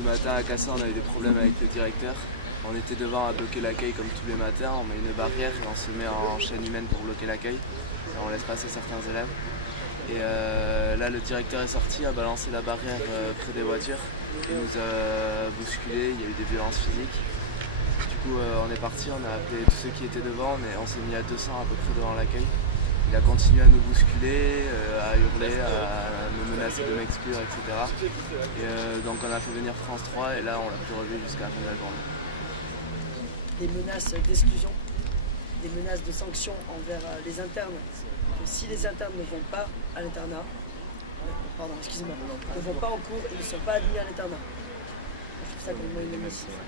Ce matin à Cassan, on a eu des problèmes avec le directeur. On était devant à bloquer l'accueil comme tous les matins, on met une barrière et on se met en chaîne humaine pour bloquer l'accueil. On laisse passer certains élèves. Et là le directeur est sorti, a balancé la barrière près des voitures. Il nous a bousculés, il y a eu des violences physiques. Du coup on est parti, on a appelé tous ceux qui étaient devant, on s'est mis à 200 à peu près devant l'accueil. Il a continué à nous bousculer, à hurler, à me menacer de m'exclure, etc. Et donc on a fait venir France 3 et là on l'a plus revu jusqu'à la fin de la journée. Des menaces d'exclusion, des menaces de sanctions envers les internes. Que si les internes ne vont pas à l'internat, ne vont pas en cours et ne sont pas admis à l'internat. Je trouve ça complètement inadmissible.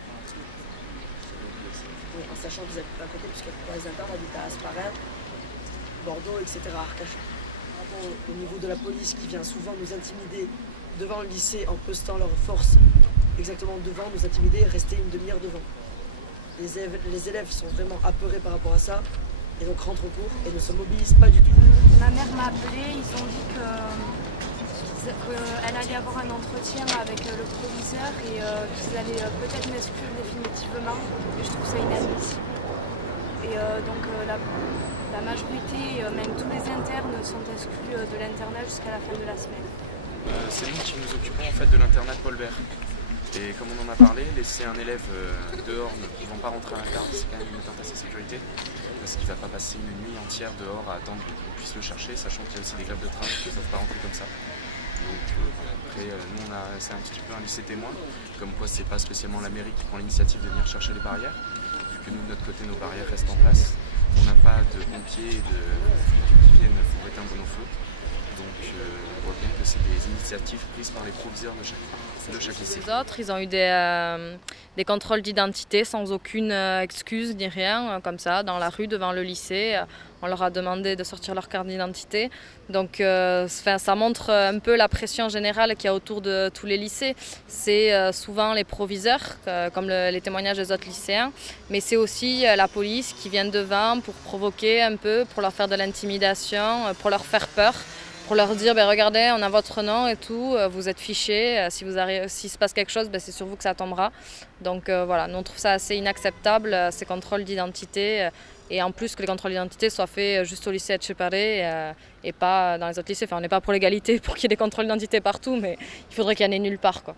En sachant qu'ils habitent pas à côté, puisque les internes habitent à Asparren, Bordeaux, etc., Arcachon. Au niveau de la police qui vient souvent nous intimider devant le lycée en postant leur force exactement devant, nous intimider et rester une demi-heure devant. Les élèves sont vraiment apeurés par rapport à ça et donc rentrent au cours et ne se mobilisent pas du tout. Ma mère m'a appelé, ils ont dit qu'elle allait avoir un entretien avec le proviseur et qu'ils allaient peut-être m'exclure définitivement et je trouve ça inadmissible. Et donc la majorité, même tous les internes sont exclus de l'internat jusqu'à la fin de la semaine. C'est nous qui nous occupons en fait de l'internat de Paul Bert. Et comme on en a parlé, laisser un élève dehors ne vont pas rentrer à l'internat, c'est quand même une atteinte à sa sécurité. Parce qu'il ne va pas passer une nuit entière dehors à attendre qu'on puisse le chercher, sachant qu'il y a aussi des grèves de train qui ne peuvent pas rentrer comme ça. Donc après, nous c'est un petit peu un lycée témoin, comme quoi c'est pas spécialement la mairie qui prend l'initiative de venir chercher les barrières, vu que nous de notre côté nos barrières restent en place. On n'a pas de pompiers et de flics qui viennent pour éteindre nos feux. Donc on voit bien que c'est des initiatives prises par les proviseurs de chaque lycée. Les autres, ils ont eu des contrôles d'identité sans aucune excuse ni rien, comme ça, dans la rue, devant le lycée. On leur a demandé de sortir leur carte d'identité. Donc ça montre un peu la pression générale qu'il y a autour de tous les lycées. C'est souvent les proviseurs, comme les témoignages des autres lycéens, mais c'est aussi la police qui vient devant pour provoquer un peu, pour leur faire de l'intimidation, pour leur faire peur. Pour leur dire, regardez, on a votre nom et tout, vous êtes fichés, s'il se passe quelque chose, c'est sur vous que ça tombera. Donc voilà, nous on trouve ça assez inacceptable, ces contrôles d'identité, et en plus que les contrôles d'identité soient faits juste au lycée Etcheparé et pas dans les autres lycées. Enfin, on n'est pas pour l'égalité, pour qu'il y ait des contrôles d'identité partout, mais il faudrait qu'il y en ait nulle part, quoi.